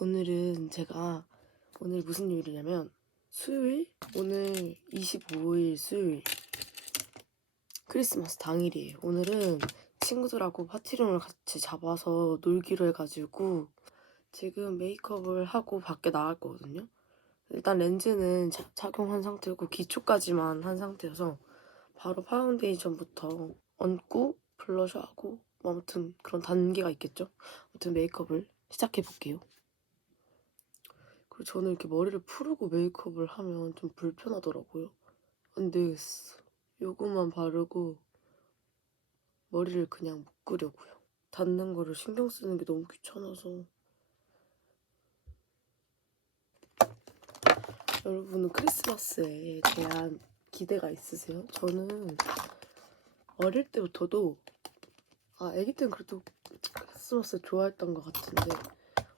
오늘은 제가 오늘 무슨 요일이냐면 수요일? 오늘 25일 수요일 크리스마스 당일이에요. 오늘은 친구들하고 파티룸을 같이 잡아서 놀기로 해가지고 지금 메이크업을 하고 밖에 나갈 거거든요. 일단 렌즈는 착용한 상태고 기초까지만 한 상태여서 바로 파운데이션부터 얹고 블러셔하고 뭐 아무튼 그런 단계가 있겠죠. 아무튼 메이크업을 시작해 볼게요. 그리고 저는 이렇게 머리를 풀고 메이크업을 하면 좀 불편하더라고요. 안 되겠어. 요것만 바르고 머리를 그냥 묶으려고요. 닿는 거를 신경 쓰는 게 너무 귀찮아서. 여러분은 크리스마스에 대한 기대가 있으세요? 저는 어릴 때부터도 아기 때는 그래도 크리스마스 좋아했던 것 같은데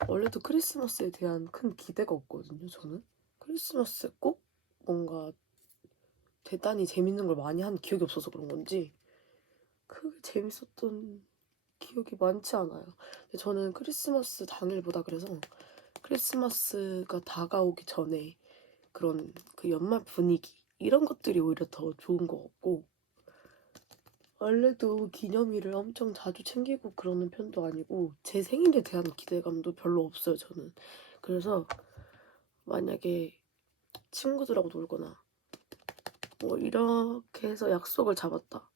원래도 크리스마스에 대한 큰 기대가 없거든요. 저는 크리스마스에 꼭 뭔가 대단히 재밌는 걸 많이 한 기억이 없어서 그런 건지 크게 재밌었던 기억이 많지 않아요. 근데 저는 크리스마스 당일보다 그래서 크리스마스가 다가오기 전에 그런 그 연말 분위기 이런 것들이 오히려 더 좋은 것 같고 원래도 기념일을 엄청 자주 챙기고 그러는 편도 아니고 제 생일에 대한 기대감도 별로 없어요. 저는 그래서 만약에 친구들하고 놀거나 뭐 이렇게 해서 약속을 잡았다.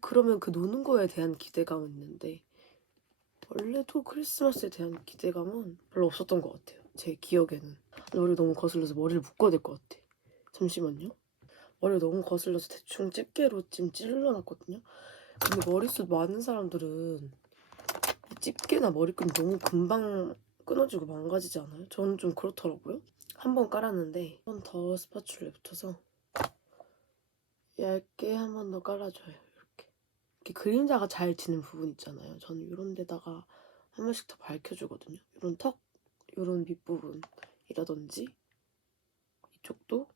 그러면 그 노는 거에 대한 기대감은 있는데 원래도 크리스마스에 대한 기대감은 별로 없었던 것 같아요. 제 기억에는. 머리 너무 거슬려서 머리를 묶어야 될 것 같아. 잠시만요. 머리가 너무 거슬려서 대충 집게로 지금 찔러놨거든요. 근데 머리숱 많은 사람들은 집게나 머리끈이 너무 금방 끊어지고 망가지지 않아요? 저는 좀 그렇더라고요. 한 번 깔았는데 한 번 더 스파츌러에 붙여서 얇게 한 번 더 깔아줘요. 이렇게 그림자가 잘 지는 부분 있잖아요. 저는 이런 데다가 한 번씩 더 밝혀주거든요. 이런 턱, 이런 밑부분이라든지 이쪽도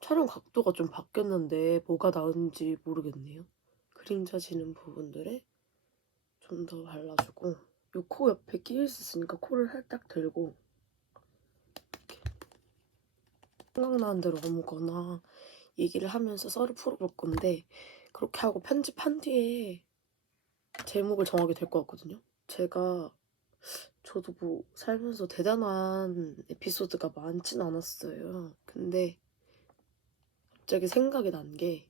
촬영 각도가 좀 바뀌었는데 뭐가 나은지 모르겠네요. 그림자 지는 부분들에 좀 더 발라주고 이 코 옆에 끼일 수 있으니까 코를 살짝 들고 이렇게 생각나는 대로 아무거나 얘기를 하면서 썰을 풀어볼 건데 그렇게 하고 편집한 뒤에 제목을 정하게 될 것 같거든요. 저도 뭐 살면서 대단한 에피소드가 많진 않았어요. 근데 갑자기 생각이 난 게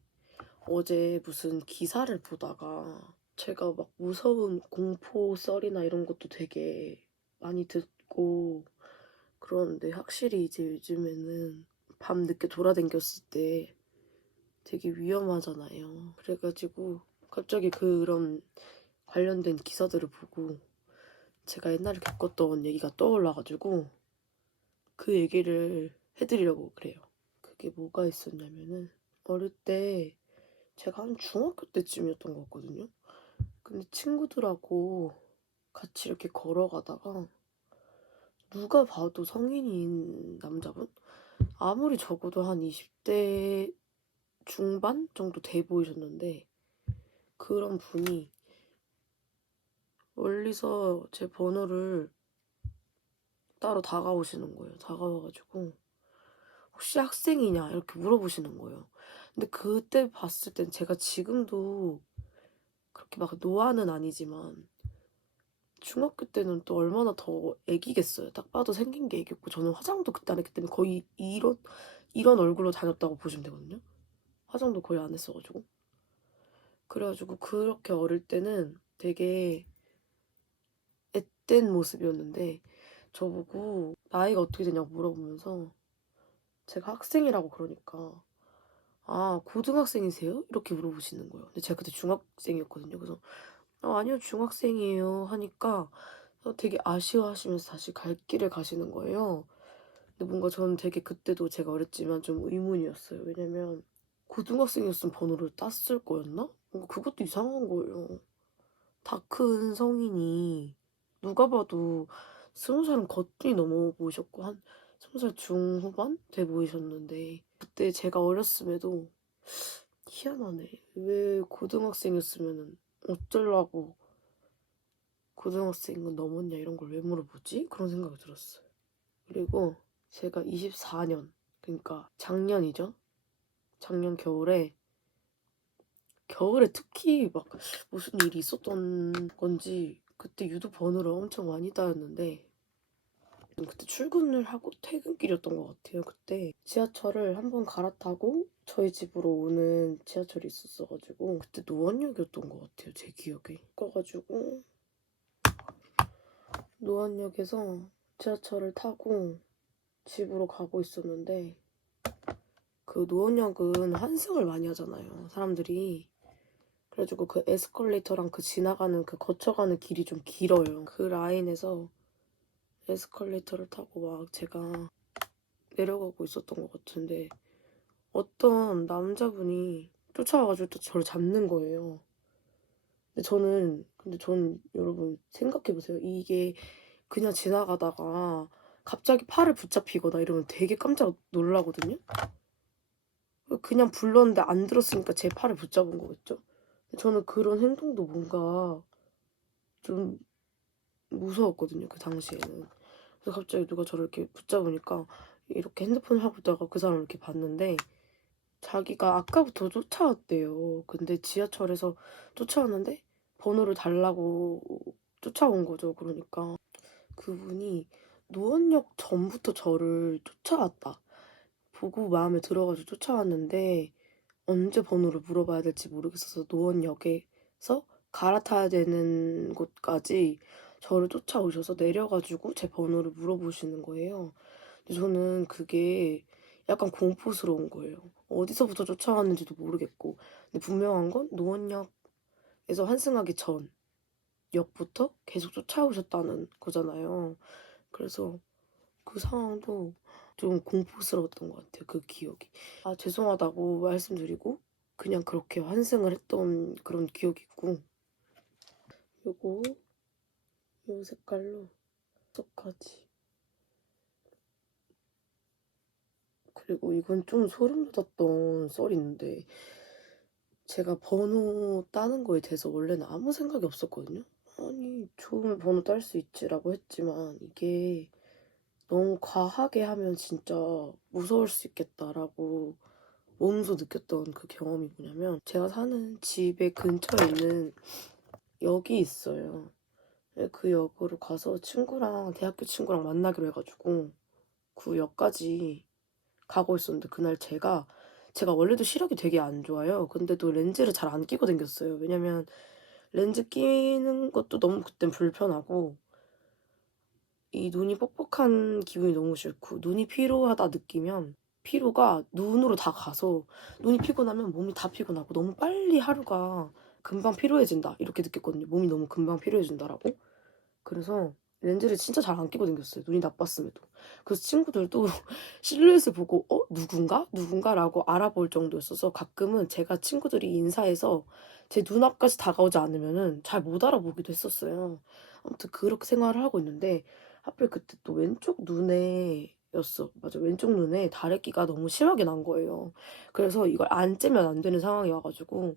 어제 무슨 기사를 보다가 제가 막 무서운 공포 썰이나 이런 것도 되게 많이 듣고 그러는데 확실히 이제 요즘에는 밤 늦게 돌아다녔을 때 되게 위험하잖아요. 그래가지고 갑자기 그런 관련된 기사들을 보고 제가 옛날에 겪었던 얘기가 떠올라가지고 그 얘기를 해드리려고 그래요. 그게 뭐가 있었냐면은 어릴 때 제가 한 중학교 때쯤이었던 것 같거든요. 근데 친구들하고 같이 이렇게 걸어가다가 누가 봐도 성인인 남자분? 아무리 적어도 한 20대 중반 정도 돼 보이셨는데 그런 분이 멀리서 제 번호를 따로 다가오시는 거예요. 다가와가지고 혹시 학생이냐 이렇게 물어보시는 거예요. 근데 그때 봤을 땐 제가 지금도 그렇게 막 노안은 아니지만 중학교 때는 또 얼마나 더 애기겠어요. 딱 봐도 생긴 게 애기였고 저는 화장도 그때 안 했기 때문에 거의 이런 얼굴로 다녔다고 보시면 되거든요. 화장도 거의 안 했어가지고. 그래가지고 그렇게 어릴 때는 되게 앳된 모습이었는데 저보고 나이가 어떻게 되냐고 물어보면서 제가 학생이라고 그러니까 아 고등학생이세요? 이렇게 물어보시는 거예요. 근데 제가 그때 중학생이었거든요. 그래서 아니요 중학생이에요 하니까 되게 아쉬워하시면서 다시 갈 길을 가시는 거예요. 근데 뭔가 저는 되게 그때도 제가 어렸지만 좀 의문이었어요. 왜냐면 고등학생이었으면 번호를 땄을 거였나? 뭔가 그것도 이상한 거예요. 다 큰 성인이 누가 봐도 20살은 거뜬히 넘어 보이셨고 한 20살 중후반 돼 보이셨는데 그때 제가 어렸음에도 희한하네. 왜 고등학생이었으면 어쩌려고 고등학생은 넘었냐 이런 걸 왜 물어보지? 그런 생각이 들었어요. 그리고 제가 24년, 그러니까 작년이죠. 작년 겨울에 특히 막 무슨 일이 있었던 건지 그때 유독 번호를 엄청 많이 따였는데 그때 출근을 하고 퇴근길이었던 것 같아요. 그때 지하철을 한번 갈아타고 저희 집으로 오는 지하철이 있었어가지고 그때 노원역이었던 것 같아요. 제 기억에. 그래가지고 노원역에서 지하철을 타고 집으로 가고 있었는데 그 노원역은 환승을 많이 하잖아요. 사람들이. 그래가지고 그 에스컬레이터랑 그 지나가는 그 거쳐가는 길이 좀 길어요. 그 라인에서 에스컬레이터를 타고 막 제가 내려가고 있었던 것 같은데 어떤 남자분이 쫓아와가지고 또 저를 잡는 거예요. 근데 저는 여러분 생각해보세요. 이게 그냥 지나가다가 갑자기 팔을 붙잡히거나 이러면 되게 깜짝 놀라거든요. 그냥 불렀는데 안 들었으니까 제 팔을 붙잡은 거겠죠. 저는 그런 행동도 뭔가 좀 무서웠거든요. 그 당시에는. 그래서 갑자기 누가 저를 이렇게 붙잡으니까 이렇게 핸드폰을 하고 있다가 그 사람을 이렇게 봤는데 자기가 아까부터 쫓아왔대요. 근데 지하철에서 쫓아왔는데 번호를 달라고 쫓아온 거죠. 그러니까 그분이 노원역 전부터 저를 쫓아왔다. 보고 마음에 들어가지고 쫓아왔는데 언제 번호를 물어봐야 될지 모르겠어서 노원역에서 갈아타야 되는 곳까지 저를 쫓아오셔서 내려가지고 제 번호를 물어보시는 거예요. 근데 저는 그게 약간 공포스러운 거예요. 어디서부터 쫓아왔는지도 모르겠고. 근데 분명한 건 노원역에서 환승하기 전 역부터 계속 쫓아오셨다는 거잖아요. 그래서 그 상황도 좀 공포스러웠던 것 같아요. 그 기억이. 아, 죄송하다고 말씀드리고 그냥 그렇게 환승을 했던 그런 기억이 있고 요거 요 색깔로 똑같이 그리고 이건 좀 소름 돋았던 썰인데 제가 번호 따는 거에 대해서 원래는 아무 생각이 없었거든요. 아니 좋으면 번호 딸 수 있지라고 했지만 이게 너무 과하게 하면 진짜 무서울 수 있겠다라고 몸소 느꼈던 그 경험이 뭐냐면 제가 사는 집의 근처에 있는 역이 있어요. 그 역으로 가서 대학교 친구랑 만나기로 해가지고 그 역까지 가고 있었는데 그날 제가 원래도 시력이 되게 안 좋아요. 근데도 렌즈를 잘 안 끼고 다녔어요. 왜냐면 렌즈 끼는 것도 너무 그땐 불편하고 이 눈이 뻑뻑한 기분이 너무 싫고 눈이 피로하다 느끼면 피로가 눈으로 다 가서 눈이 피곤하면 몸이 다 피곤하고 너무 빨리 하루가 금방 피로해진다 이렇게 느꼈거든요. 몸이 너무 금방 피로해진다라고. 그래서 렌즈를 진짜 잘 안 끼고 다녔어요. 눈이 나빴음에도. 그래서 친구들도 실루엣을 보고 누군가? 누군가?라고 알아볼 정도였어서 가끔은 제가 친구들이 인사해서 제 눈앞까지 다가오지 않으면은 잘 못 알아보기도 했었어요. 아무튼 그렇게 생활을 하고 있는데 하필 그때 또 왼쪽 눈에였어. 맞아. 왼쪽 눈에 다래끼가 너무 심하게 난 거예요. 그래서 이걸 안 째면 안 되는 상황이 와가지고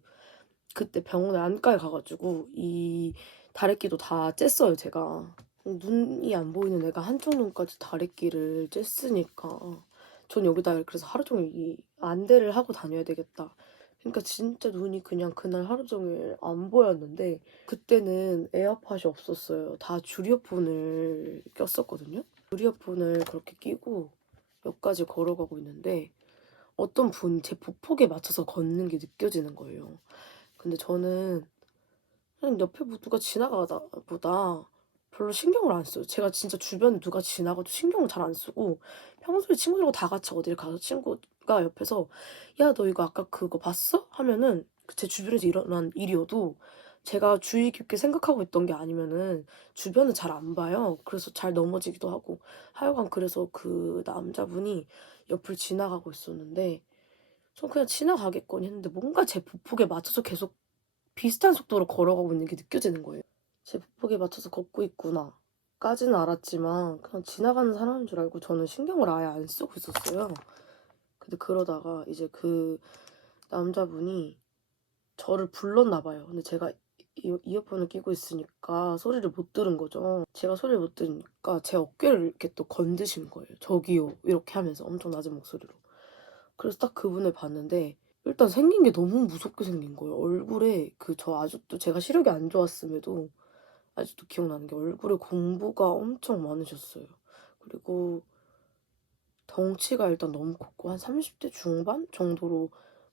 그때 병원에 안과에 가가지고 이 다래끼도 다 쬐어요, 제가. 눈이 안 보이는 애가 한쪽 눈까지 다래끼를 쬐으니까 전 여기다 그래서 하루 종일 이 안대를 하고 다녀야 되겠다. 그러니까 진짜 눈이 그냥 그날 하루 종일 안 보였는데 그때는 에어팟이 없었어요. 다 줄이어폰을 꼈었거든요. 줄이어폰을 그렇게 끼고 역까지 걸어가고 있는데 어떤 분이 제 보폭에 맞춰서 걷는 게 느껴지는 거예요. 근데 저는 그냥 옆에 뭐 누가 지나가다 보다 별로 신경을 안 써요. 제가 진짜 주변에 누가 지나가도 신경을 잘 안 쓰고 평소에 친구들하고 다 같이 어디를 가서 친구가 옆에서 야, 너 이거 아까 그거 봤어? 하면은 제 주변에서 일어난 일이어도 제가 주의 깊게 생각하고 있던 게 아니면은 주변을 잘 안 봐요. 그래서 잘 넘어지기도 하고 하여간 그래서 그 남자분이 옆을 지나가고 있었는데 전 그냥 지나가겠거니 했는데 뭔가 제 보폭에 맞춰서 계속 비슷한 속도로 걸어가고 있는 게 느껴지는 거예요. 제 보폭에 맞춰서 걷고 있구나 까지는 알았지만 그냥 지나가는 사람인 줄 알고 저는 신경을 아예 안 쓰고 있었어요. 근데 그러다가 이제 그 남자분이 저를 불렀나 봐요. 근데 제가 이어폰을 끼고 있으니까 소리를 못 들은 거죠. 제가 소리를 못 들으니까 제 어깨를 이렇게 또 건드신 거예요. 저기요. 이렇게 하면서 엄청 낮은 목소리로. 그래서 딱 그분을 봤는데 일단 생긴 게 너무 무섭게 생긴 거예요. 얼굴에 저 아직도 제가 시력이 안 좋았음에도 아직도 기억나는 게 얼굴에 공부가 엄청 많으셨어요. 그리고 덩치가 일단 너무 컸고 한 30대 중반 정도로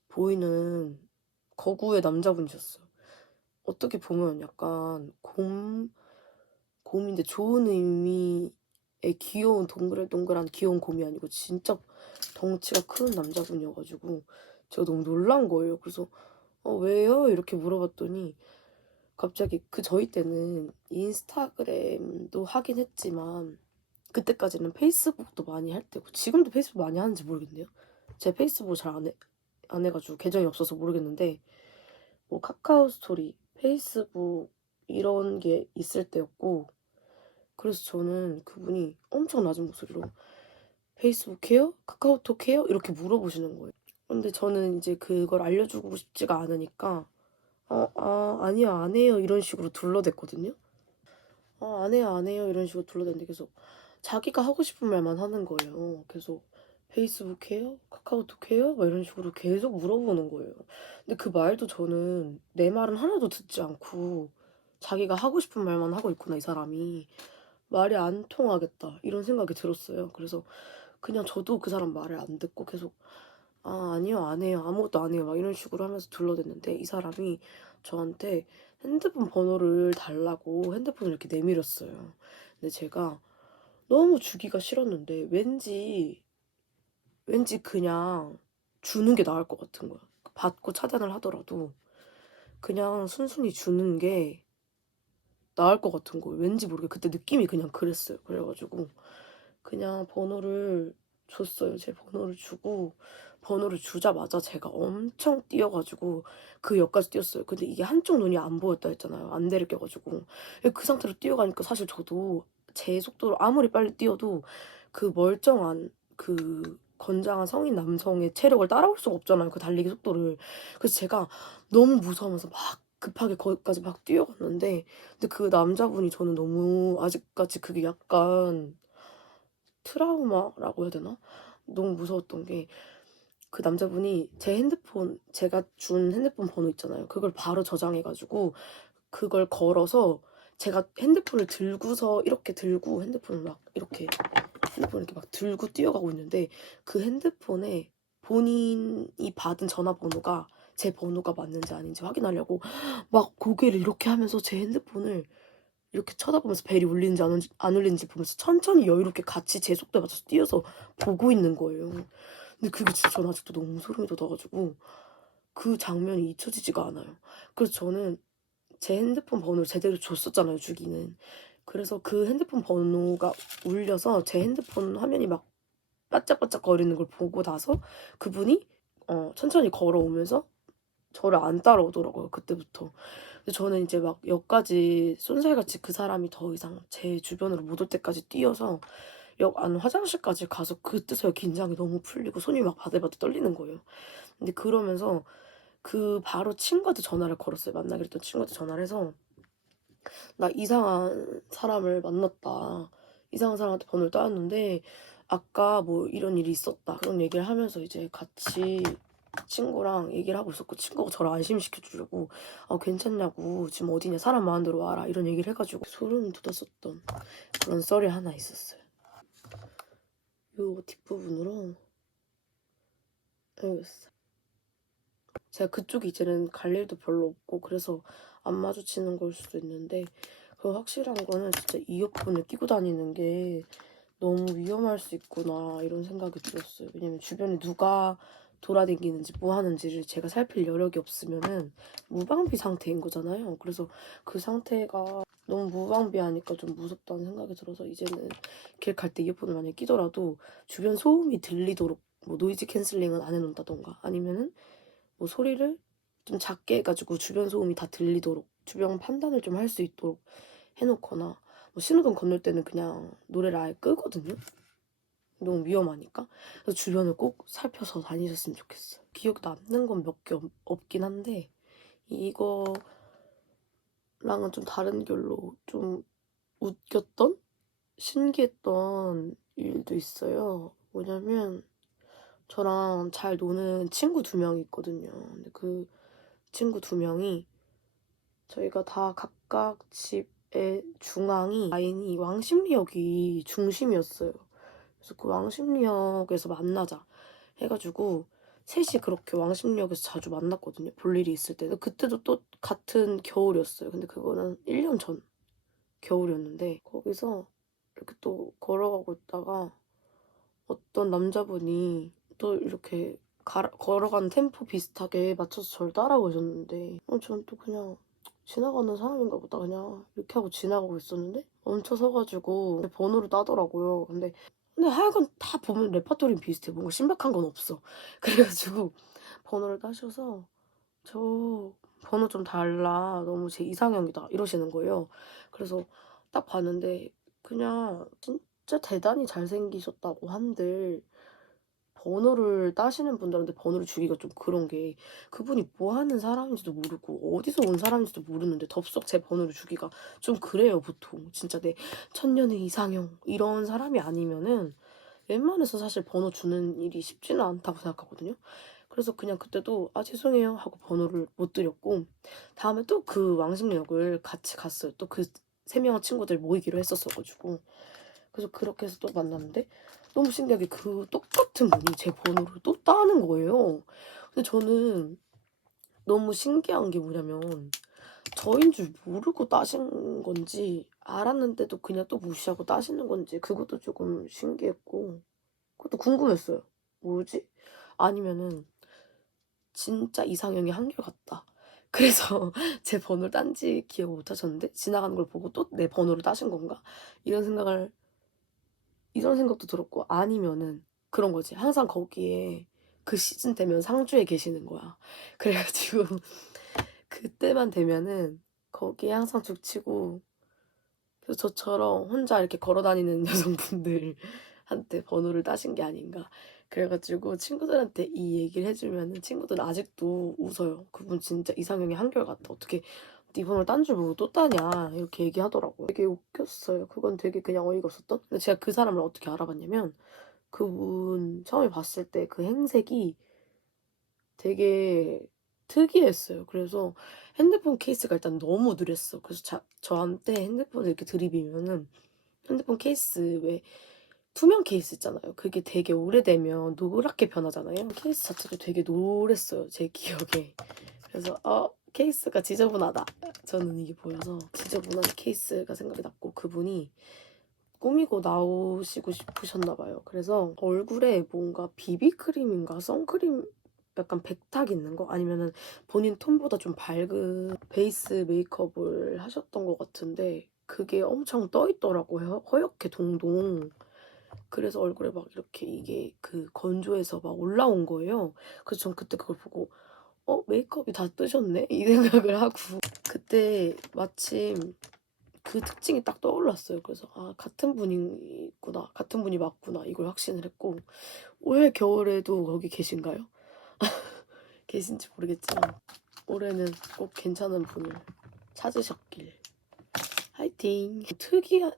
보이는 거구의 남자분이셨어요. 어떻게 보면 약간 곰인데 좋은 의미의 귀여운 동글동글한 귀여운 곰이 아니고 진짜 덩치가 큰 남자분이어가지고 제가 너무 놀란 거예요. 그래서 왜요? 이렇게 물어봤더니 갑자기 저희 때는 인스타그램도 하긴 했지만 그때까지는 페이스북도 많이 할 때고 지금도 페이스북 많이 하는지 모르겠네요. 제가 페이스북을 잘 안 해가지고 계정이 없어서 모르겠는데 뭐 카카오 스토리, 페이스북 이런 게 있을 때였고 그래서 저는 그분이 엄청 낮은 목소리로 페이스북 해요? 카카오톡 해요? 이렇게 물어보시는 거예요. 근데 저는 이제 그걸 알려주고 싶지가 않으니까 아니요 안 해요 이런 식으로 둘러댔거든요. 안 해요 안 해요 이런 식으로 둘러댔는데 계속 자기가 하고 싶은 말만 하는 거예요. 계속 페이스북 해요? 카카오톡 해요? 막 이런 식으로 계속 물어보는 거예요. 근데 그 말도 저는 내 말은 하나도 듣지 않고 자기가 하고 싶은 말만 하고 있구나 이 사람이. 말이 안 통하겠다 이런 생각이 들었어요. 그래서 그냥 저도 그 사람 말을 안 듣고 계속 아니요 안 해요 아무것도 안 해요 막 이런 식으로 하면서 둘러댔는데 이 사람이 저한테 핸드폰 번호를 달라고 핸드폰을 이렇게 내밀었어요. 근데 제가 너무 주기가 싫었는데 왠지 그냥 주는 게 나을 것 같은 거야. 받고 차단을 하더라도 그냥 순순히 주는 게 나을 것 같은 거예요. 왠지 모르게 그때 느낌이 그냥 그랬어요. 그래가지고 그냥 번호를 줬어요. 제 번호를 주고 번호를 주자마자 제가 엄청 뛰어가지고 그 역까지 뛰었어요. 근데 이게 한쪽 눈이 안 보였다 했잖아요. 안대를 껴가지고 그 상태로 뛰어가니까 사실 저도 제 속도로 아무리 빨리 뛰어도 그 멀쩡한 건장한 성인 남성의 체력을 따라올 수가 없잖아요. 그 달리기 속도를. 그래서 제가 너무 무서워하면서 막 급하게 거기까지 막 뛰어갔는데 근데 그 남자분이 저는 너무 아직까지 그게 약간 트라우마라고 해야 되나? 너무 무서웠던 게 그 남자분이 제 핸드폰 제가 준 핸드폰 번호 있잖아요. 그걸 바로 저장해가지고 그걸 걸어서 제가 핸드폰을 들고서 이렇게 들고 핸드폰을 막 이렇게 막 들고 뛰어가고 있는데 그 핸드폰에 본인이 받은 전화번호가 제 번호가 맞는지 아닌지 확인하려고 막 고개를 이렇게 하면서 제 핸드폰을 이렇게 쳐다보면서 벨이 울리는지 안 울리는지 보면서 천천히 여유롭게 같이 제 속도에 맞춰서 뛰어서 보고 있는 거예요. 근데 그게 진짜 저는 아직도 너무 소름이 돋아가지고 그 장면이 잊혀지지가 않아요. 그래서 저는 제 핸드폰 번호를 제대로 줬었잖아요, 주기는. 그래서 그 핸드폰 번호가 울려서 제 핸드폰 화면이 막 반짝반짝 거리는 걸 보고 나서 그분이 천천히 걸어오면서 저를 안 따라오더라고요, 그때부터. 근데 저는 이제 막 역까지 쏜살같이 그 사람이 더 이상 제 주변으로 못 올 때까지 뛰어서 역 안 화장실까지 가서 그때서야 긴장이 너무 풀리고 손이 막 바들바들 떨리는 거예요. 근데 그러면서 그 바로 친구한테 전화를 걸었어요. 만나기로 했던 친구한테 전화를 해서 나 이상한 사람을 만났다. 이상한 사람한테 번호를 따였는데 아까 뭐 이런 일이 있었다. 그런 얘기를 하면서 이제 같이 친구랑 얘기를 하고 있었고 친구가 저를 안심시켜 주려고 괜찮냐고 지금 어디냐 사람 많은 데로 와라 이런 얘기를 해가지고 소름 돋았었던 그런 썰이 하나 있었어요. 요 뒷부분으로 알겠어요. 제가 그쪽이 이제는 갈 일도 별로 없고 그래서 안 마주치는 걸 수도 있는데 그 확실한 거는 진짜 이어폰을 끼고 다니는 게 너무 위험할 수 있구나 이런 생각이 들었어요. 왜냐면 주변에 누가 돌아다니는지 뭐 하는지를 제가 살필 여력이 없으면은 무방비 상태인 거잖아요. 그래서 그 상태가 너무 무방비하니까 좀 무섭다는 생각이 들어서 이제는 길 갈 때 이어폰을 만약에 끼더라도 주변 소음이 들리도록 뭐 노이즈 캔슬링은 안 해놓는다던가 아니면은 뭐 소리를 좀 작게 해가지고 주변 소음이 다 들리도록 주변 판단을 좀 할 수 있도록 해놓거나 뭐 신호등 건널 때는 그냥 노래를 아예 끄거든요. 너무 위험하니까. 그래서 주변을 꼭 살펴서 다니셨으면 좋겠어요. 기억에 남는 건 몇 개 없긴 한데 이거 랑은 좀 다른 결로 좀 웃겼던? 신기했던 일도 있어요. 뭐냐면 저랑 잘 노는 친구 2명이 있거든요. 근데 그 친구 2명이 저희가 다 각각 집의 중앙이 라인이 왕십리역이 중심이었어요. 그래서 그 왕십리역에서 만나자 해가지고 셋이 그렇게 왕십리역에서 자주 만났거든요. 볼 일이 있을 때. 그때도 또 같은 겨울이었어요. 근데 그거는 1년 전 겨울이었는데 거기서 이렇게 또 걸어가고 있다가 어떤 남자분이 또 이렇게 걸어가는 템포 비슷하게 맞춰서 저를 따라오셨는데 저는 또 그냥 지나가는 사람인가 보다 그냥 이렇게 하고 지나가고 있었는데 멈춰서가지고 제 번호를 따더라고요. 근데 하여간 다 보면 레파토리는 비슷해. 뭔가 신박한 건 없어. 그래가지고 번호를 따셔서 저 번호 좀 달라. 너무 제 이상형이다. 이러시는 거예요. 그래서 딱 봤는데 그냥 진짜 대단히 잘생기셨다고 한들 번호를 따시는 분들한테 번호를 주기가 좀 그런 게 그분이 뭐 하는 사람인지도 모르고 어디서 온 사람인지도 모르는데 덥석 제 번호를 주기가 좀 그래요, 보통. 진짜 내 천년의 이상형 이런 사람이 아니면은 웬만해서 사실 번호 주는 일이 쉽지는 않다고 생각하거든요. 그래서 그냥 그때도 아 죄송해요 하고 번호를 못 드렸고 다음에 또 그 왕십리역을 같이 갔어요. 또 그 3명의 친구들 모이기로 했었어가지고 그래서 그렇게 해서 또 만났는데 너무 신기하게 그 똑같은 분이 제 번호를 또 따는 거예요. 근데 저는 너무 신기한 게 뭐냐면 저인 줄 모르고 따신 건지 알았는데도 그냥 또 무시하고 따시는 건지 그것도 조금 신기했고 그것도 궁금했어요. 뭐지? 아니면은 진짜 이상형이 한결같다. 그래서 제 번호를 딴지 기억 못 하셨는데 지나가는 걸 보고 또 내 번호를 따신 건가? 이런 생각도 들었고 아니면은 그런 거지. 항상 거기에 그 시즌 되면 상주에 계시는 거야. 그래가지고 그때만 되면은 거기에 항상 죽치고 그래서 저처럼 혼자 이렇게 걸어다니는 여성분들한테 번호를 따신 게 아닌가. 그래가지고 친구들한테 이 얘기를 해주면은 친구들은 아직도 웃어요. 그분 진짜 이상형이 한결같다. 어떻게 네 번호를 딴 줄 모르고 또 따냐 이렇게 얘기하더라고요. 되게 웃겼어요. 그건 되게 그냥 어이가 없었던. 근데 제가 그 사람을 어떻게 알아봤냐면 그분 처음에 봤을 때 그 행색이 되게 특이했어요. 그래서 핸드폰 케이스가 일단 너무 느렸어. 그래서 저한테 핸드폰을 이렇게 들이비면은 핸드폰 케이스 왜 투명 케이스 있잖아요. 그게 되게 오래되면 노랗게 변하잖아요. 케이스 자체도 되게 노랬어요. 제 기억에. 그래서 케이스가 지저분하다. 저는 이게 보여서 지저분한 케이스가 생각이 났고 그분이 꾸미고 나오시고 싶으셨나 봐요. 그래서 얼굴에 뭔가 비비크림인가 선크림 약간 백탁 있는 거 아니면은 본인 톤보다 좀 밝은 베이스 메이크업을 하셨던 것 같은데 그게 엄청 떠 있더라고요. 허옇게 동동. 그래서 얼굴에 막 이렇게 이게 그 건조해서 막 올라온 거예요. 그래서 전 그때 그걸 보고 메이크업이 다 뜨셨네? 이 생각을 하고 그때 마침 그 특징이 딱 떠올랐어요. 그래서 같은 분이구나. 같은 분이 맞구나. 이걸 확신을 했고 올해 겨울에도 거기 계신가요? 계신지 모르겠지만 올해는 꼭 괜찮은 분을 찾으셨길. 화이팅!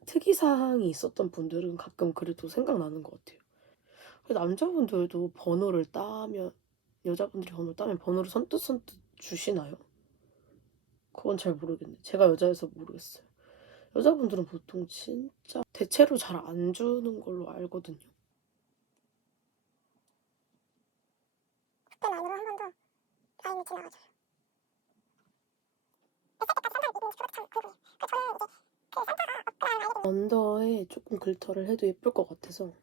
특이사항이 있었던 분들은 가끔 그래도 생각나는 것 같아요. 남자분들도 번호를 따면 여자분들이 번호를 따면 번호를 선뜻 주시나요? 그건 잘 모르겠네. 제가 여자여서 모르겠어요. 여자분들은 보통 진짜 대체로 잘 안 주는 걸로 알거든요. 그때 안으로 한 번도 라인을 지나가줘요. 언더에 조금 글터를 해도 예쁠 것 같아서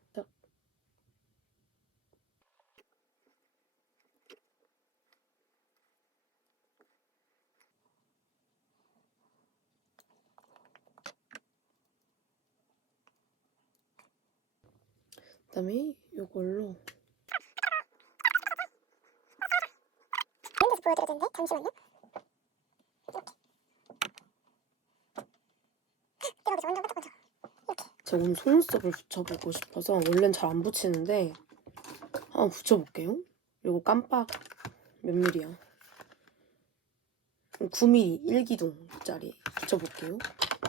그다음에 이걸로 렌즈 보여드려야 되는데 잠시만요. 이렇게 내가 완전 반짝반짝. 제가 오늘 속눈썹을 붙여보고 싶어서 원래는 잘 안 붙이는데 한번 붙여볼게요. 이거 깜빡 몇 밀이야? 9mm 1기둥짜리 붙여볼게요.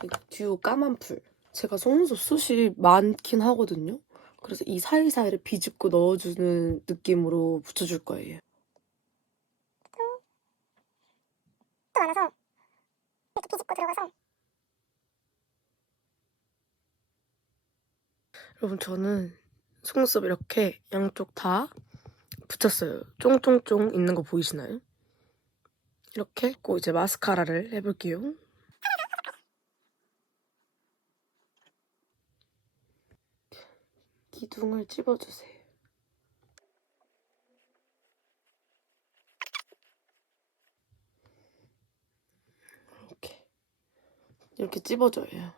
이거 듀오 까만 풀. 제가 속눈썹 숱이 많긴 하거든요. 그래서 이 사이사이를 비집고 넣어주는 느낌으로 붙여줄 거예요. 또 많아서 이렇게 비집고 들어가서 여러분 저는 속눈썹 이렇게 양쪽 다 붙였어요. 쫑쫑쫑 있는 거 보이시나요? 이렇게 했고 이제 마스카라를 해볼게요. 기둥을 찝어주세요. 이렇게 찝어줘요.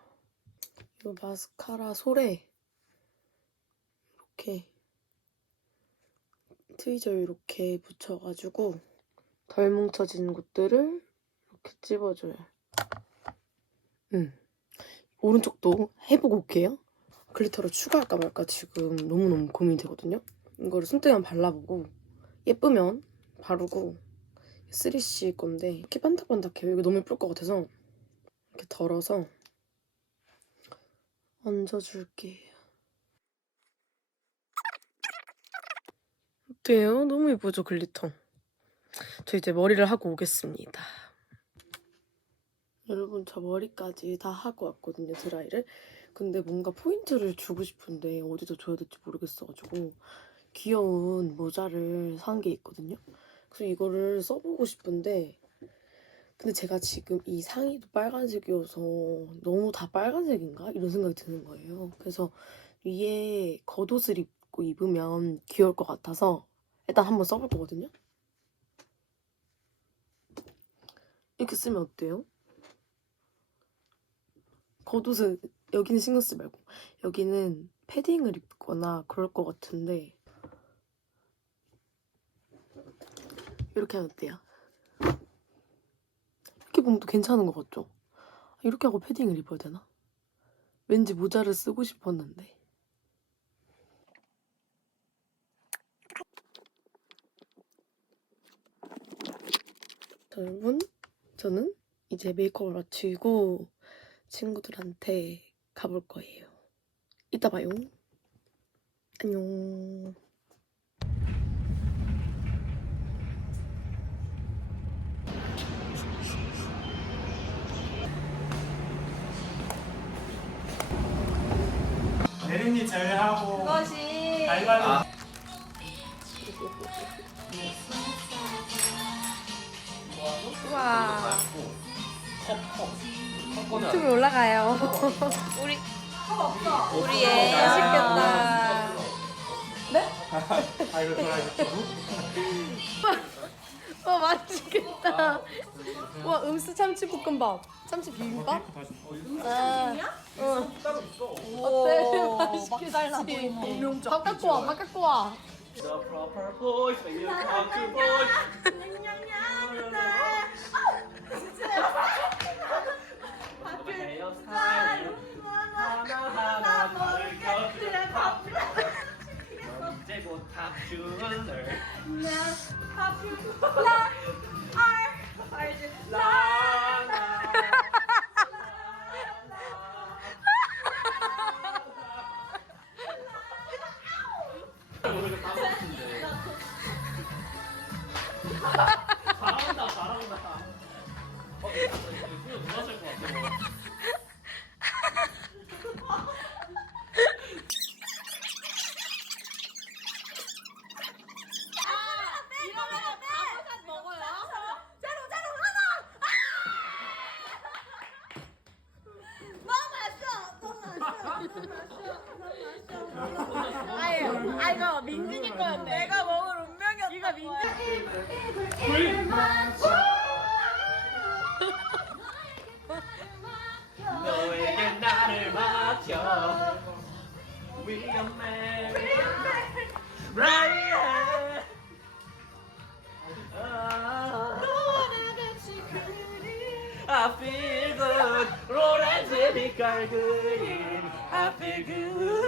이 마스카라 솔에 이렇게 트위저 이렇게 붙여가지고 덜 뭉쳐진 곳들을 이렇게 찝어줘요. 오른쪽도 해보고 올게요. 글리터를 추가할까 말까 지금 너무너무 고민이 되거든요. 이거를 손등에만 발라보고 예쁘면 바르고 3C 건데 이렇게 반짝반짝해요. 이거 너무 예쁠 것 같아서 이렇게 덜어서 얹어줄게요. 어때요? 너무 예쁘죠, 글리터? 저 이제 머리를 하고 오겠습니다. 여러분, 저 머리까지 다 하고 왔거든요, 드라이를. 근데 뭔가 포인트를 주고 싶은데 어디서 줘야 될지 모르겠어가지고 귀여운 모자를 산 게 있거든요. 그래서 이거를 써보고 싶은데 근데 제가 지금 이 상의도 빨간색이어서 너무 다 빨간색인가? 이런 생각이 드는 거예요. 그래서 위에 겉옷을 입고 입으면 귀여울 것 같아서 일단 한번 써볼 거거든요. 이렇게 쓰면 어때요? 겉옷은 여기는 신경 쓰지 말고 여기는 패딩을 입거나 그럴 것 같은데 이렇게 하면 어때요? 이렇게 보면 또 괜찮은 것 같죠? 이렇게 하고 패딩을 입어야 되나? 왠지 모자를 쓰고 싶었는데. 자, 여러분, 저는 이제 메이크업을 마치고 친구들한테 가볼 거예요. 이따 봐요. 안녕. 대리님 제외하고 그것이 알바는 우와 유튜브에 올라가요. 우리 애 맛있겠다. 아 이거 좋아해. 와, 맛있겠다. 와, 음수 참치 볶음밥. 참치 비빔밥? 아, 응. 어때? 맛있겠지? 밥 갖고 와, 밥 갖고 와. The proper voice when you talk to boys. 배역 사이 하나하나 가르쳐 이제부터 탑준을 잘한다 잘한다. 이거 누가 쓸것 같아. 아 이거 민준이 거였네. 내가 먹을 운명이었다. 이거 민준. 너에게 나를 맡겨. 위험해. Right. I feel good. 오렌지 빛깔 그린 I feel good.